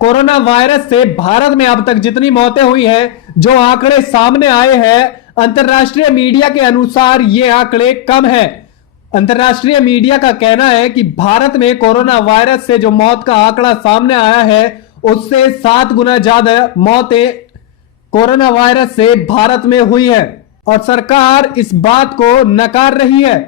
Corona virus से भारत में अब तक जितनी मौतें हुई हैं, जो आंकड़े सामने आए हैं, अंतर्राष्ट्रीय मीडिया के अनुसार ये आंकड़े कम हैं। अंतर्राष्ट्रीय मीडिया का कहना है कि भारत में कोरोना वायरस से जो मौत का आंकड़ा सामने आया है, उससे 7 गुना ज्यादा मौतें कोरोना वायरस से भारत में हुई है और सरकार इस बात को नकार रही है।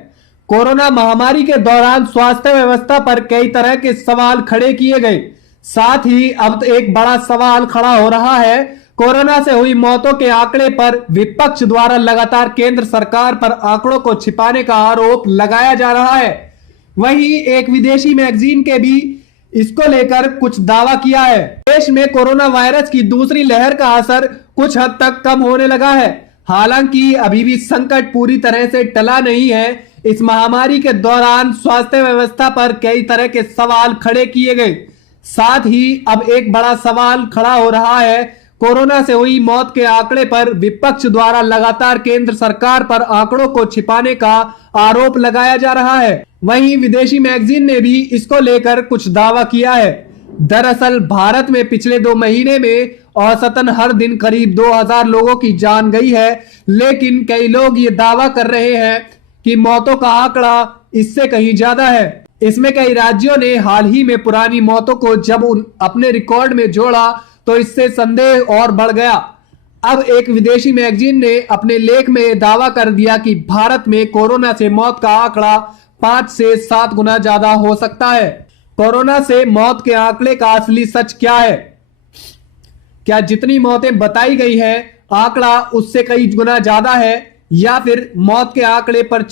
कोरोना महामारी के दौरान स्वास्थ्य व्यवस्था पर कई तरह के सवाल खड़े किए गए। साथ ही अब एक बड़ा सवाल खड़ा हो रहा है, कोरोना से हुई मौतों के आंकड़े पर विपक्ष द्वारा लगातार केंद्र सरकार पर आंकड़ों को छिपाने का आरोप लगाया जा रहा है। वहीं एक विदेशी मैगजीन के भी इसको लेकर कुछ दावा किया है। देश में कोरोना वायरस की दूसरी लहर का असर कुछ हद तक कम होने लगा है। हालांकि अभी भी संकट पूरी तरह से टला नहीं है। इस महामारी के दौरान स्वास्थ्य व्यवस्था पर कई तरह के सवाल खड़े किए गए। साथ ही अब एक बड़ा सवाल खड़ा हो रहा है, कोरोना से हुई मौत के आंकड़े पर विपक्ष द्वारा लगातार केंद्र सरकार पर आंकड़ों को छिपाने का आरोप लगाया जा रहा है। वहीं विदेशी मैगजीन ने भी इसको लेकर कुछ दावा किया है। दरअसल भारत में पिछले 2 महीने में औसतन हर दिन करीब 2000 लोगों की जान गई है, लेकिन कई लोग ये दावा कर रहे हैं कि मौतों का आंकड़ा इससे कहीं ज्यादा है। इसमें कई राज्यों ने हाल ही में पुरानी मौतों को जब अपने रिकॉर्ड में जोड़ा तो इससे संदेह और बढ़ गया। अब एक विदेशी मैगजीन ने अपने लेख में दावा कर दिया कि भारत में कोरोना से मौत का आंकड़ा 5 से 7 गुना ज्यादा हो सकता है। कोरोना से मौत के आंकड़े का असली सच क्या है? क्या जितनी मौतें बताई गई है आंकड़ा उससे कई गुना ज्यादा है, या फिर मौत के आंकड़े पर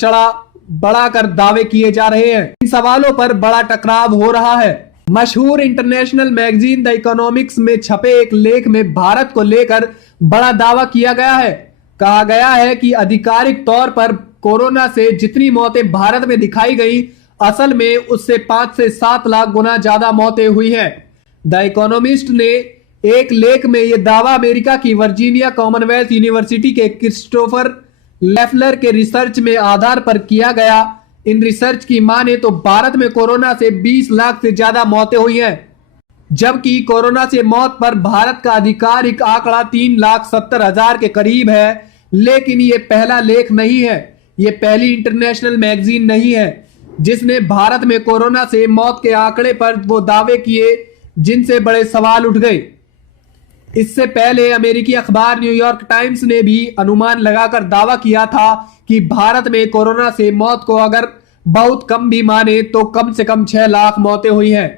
बढ़ाकर दावे किए जा रहे हैं? इन सवालों पर बड़ा टकराव हो रहा है। मशहूर इंटरनेशनल मैगजीन द इकोनॉमिक्स में छपे एक लेख में भारत को लेकर बड़ा दावा किया गया है। कहा गया है कि आधिकारिक तौर पर कोरोना से जितनी मौतें भारत में दिखाई गई, असल में उससे 5 से 7 लाख गुना ज्यादा मौतें हुई हैं। द इकोनॉमिस्ट ने एक लेख में यह दावा अमेरिका की वर्जीनिया कॉमनवेल्थ यूनिवर्सिटी के क्रिस्टोफर लेफलर के रिसर्च में आधार पर किया गया। इन रिसर्च की माने तो भारत में कोरोना से 20 लाख से ज्यादा मौतें हुई हैं, जबकि कोरोना से मौत पर भारत का आधिकारिक आंकड़ा 3,70,000 के करीब है। लेकिन ये पहला लेख नहीं है, ये पहली इंटरनेशनल मैगजीन नहीं है जिसने भारत में कोरोना से मौत के आंकड़े पर वो दावे किए जिनसे बड़े सवाल उठ गए। इससे पहले अमेरिकी अखबार न्यूयॉर्क टाइम्स ने भी अनुमान लगाकर दावा किया था कि भारत में कोरोना से मौत को अगर बहुत कम भी माने तो कम से कम 6 लाख मौतें हुई हैं।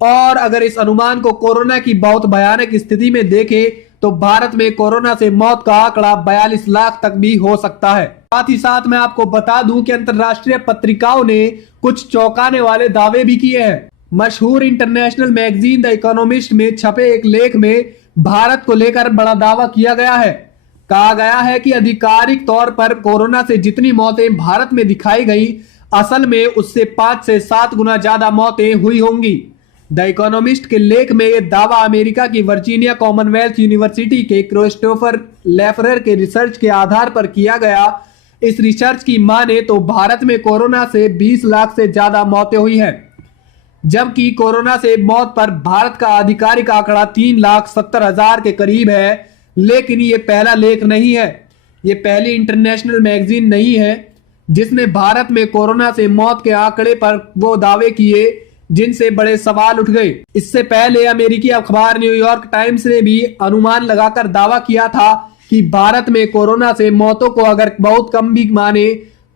और अगर इस अनुमान को कोरोना की बहुत भयानक स्थिति में देखें तो भारत में कोरोना से मौत का आंकड़ा 42 लाख तक भी हो सकता है। साथ ही साथ मैं आपको बता दूं कि अंतरराष्ट्रीय पत्रिकाओं ने कुछ चौंकाने वाले दावे भी किए हैं। मशहूर इंटरनेशनल मैगजीन द इकोनॉमिस्ट में छपे एक लेख में भारत को लेकर बड़ा दावा किया गया है। कहा गया है कि आधिकारिक तौर पर कोरोना से जितनी मौतें भारत में दिखाई गई, असल में उससे 5 से 7 गुना ज्यादा मौतें हुई होंगी। द इकोनॉमिस्ट के लेख में यह दावा अमेरिका की वर्जीनिया कॉमनवेल्थ यूनिवर्सिटी के क्रिस्टोफर लेफलर के रिसर्च के आधार पर किया गया। इस रिसर्च की माने तो भारत में कोरोना से 20 लाख से ज्यादा मौतें हुई हैं, जबकि कोरोना से मौत पर भारत का आधिकारिक आंकड़ा 3,70,000 के करीब है। लेकिन ये पहला लेख नहीं है, ये पहली इंटरनेशनल मैगजीन नहीं है जिसने भारत में कोरोना से मौत के आंकड़े पर वो दावे किए जिनसे बड़े सवाल उठ गए। इससे पहले अमेरिकी अखबार न्यूयॉर्क टाइम्स ने भी अनुमान लगाकर दावा किया था कि भारत में कोरोना से मौतों को अगर बहुत कम भी माने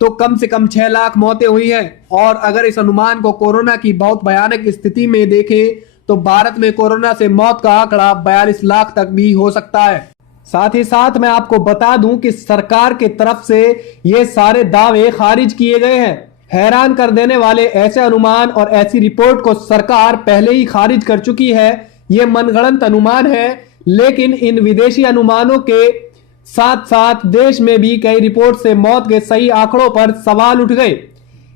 तो कम से कम 6 लाख मौतें हुई हैं। और अगर इस अनुमान को कोरोना की बहुत भयानक स्थिति में देखें तो भारत में कोरोना से मौत का आंकड़ा 42 लाख तक भी हो सकता है। साथ ही साथ मैं आपको बता दूं कि सरकार की तरफ से ये सारे दावे खारिज किए गए हैं। हैरान कर देने वाले ऐसे अनुमान और ऐसी रिपोर्ट को सरकार पहले ही खारिज कर चुकी है। ये मनगढ़ंत अनुमान है, लेकिन इन विदेशी अनुमानों के साथ साथ देश में भी कई रिपोर्ट से मौत के सही आंकड़ों पर सवाल उठ गए।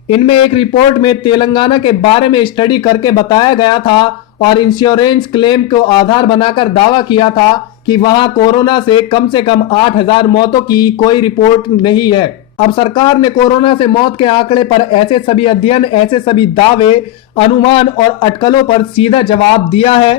इनमें एक रिपोर्ट में तेलंगाना के बारे में स्टडी करके बताया गया था और इंश्योरेंस क्लेम को आधार बनाकर दावा किया था कि वहां कोरोना से कम 8,000 मौतों की कोई रिपोर्ट नहीं है। अब सरकार ने कोरोना से मौत के आंकड़े पर ऐसे सभी अध्ययन, ऐसे सभी दावे, अनुमान और अटकलों पर सीधा जवाब दिया है।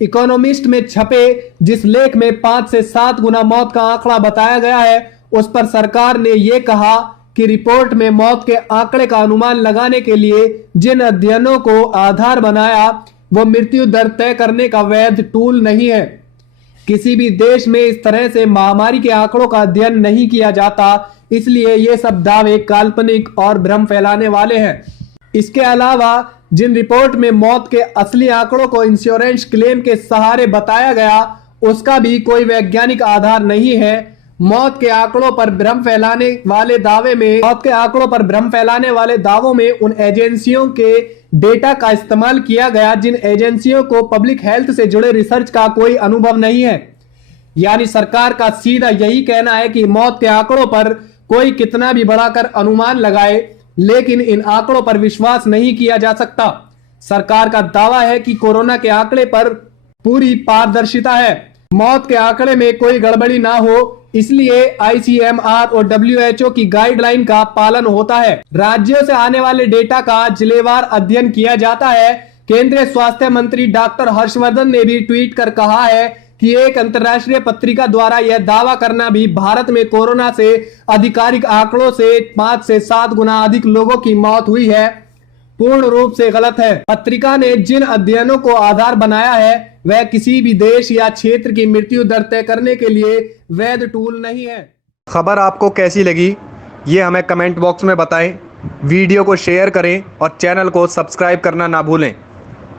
इकोनॉमिस्ट में छपे जिस लेख में 5 से 7 गुना मौत का आंकड़ा बताया गया है, उस पर सरकार ने यह कहा कि रिपोर्ट में मौत के आंकड़े का अनुमान लगाने के लिए जिन अध्ययनों को आधार बनाया वो मृत्यु दर तय करने का वैध टूल नहीं है। किसी भी देश में इस तरह से महामारी के आंकड़ों का अध्ययन नहीं किया जाता, इसलिए ये सब दावे काल्पनिक और भ्रम फैलाने वाले हैं। इसके अलावा जिन रिपोर्ट में मौत के असली आंकड़ों को इंश्योरेंस क्लेम के सहारे बताया गया, उसका भी कोई वैज्ञानिक आधार नहीं है। मौत के आंकड़ों पर भ्रम फैलाने वाले दावों में उन एजेंसियों के डेटा का इस्तेमाल किया गया जिन एजेंसियों को पब्लिक हेल्थ से जुड़े रिसर्च का कोई अनुभव नहीं है। यानी सरकार का सीधा यही कहना है कि मौत के आंकड़ों पर कोई कितना भी बढ़ाकर अनुमान लगाए, लेकिन इन आंकड़ों पर विश्वास नहीं किया जा सकता। सरकार का दावा है कि कोरोना के आंकड़े पर पूरी पारदर्शिता है, मौत के आंकड़े में कोई गड़बड़ी ना हो, इसलिए ICMR और WHO की गाइडलाइन का पालन होता है। राज्यों से आने वाले डेटा का जिलेवार अध्ययन किया जाता है। केंद्रीय स्वास्थ्य मंत्री डॉक्टर हर्षवर्धन ने भी ट्वीट कर कहा है कि एक अंतर्राष्ट्रीय पत्रिका द्वारा यह दावा करना भी भारत में कोरोना से आधिकारिक आंकड़ों से 5 से 7 गुना अधिक लोगों की मौत हुई है, पूर्ण रूप से गलत है। पत्रिका ने जिन अध्ययनों को आधार बनाया है वह किसी भी देश या क्षेत्र की मृत्यु दर तय करने के लिए वैध टूल नहीं है। खबर आपको कैसी लगी ये हमें कमेंट बॉक्स में बताएं, वीडियो को शेयर करें और चैनल को सब्सक्राइब करना ना भूलें।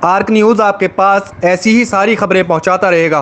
आर्क न्यूज़ आपके पास ऐसी ही सारी खबरें पहुंचाता रहेगा।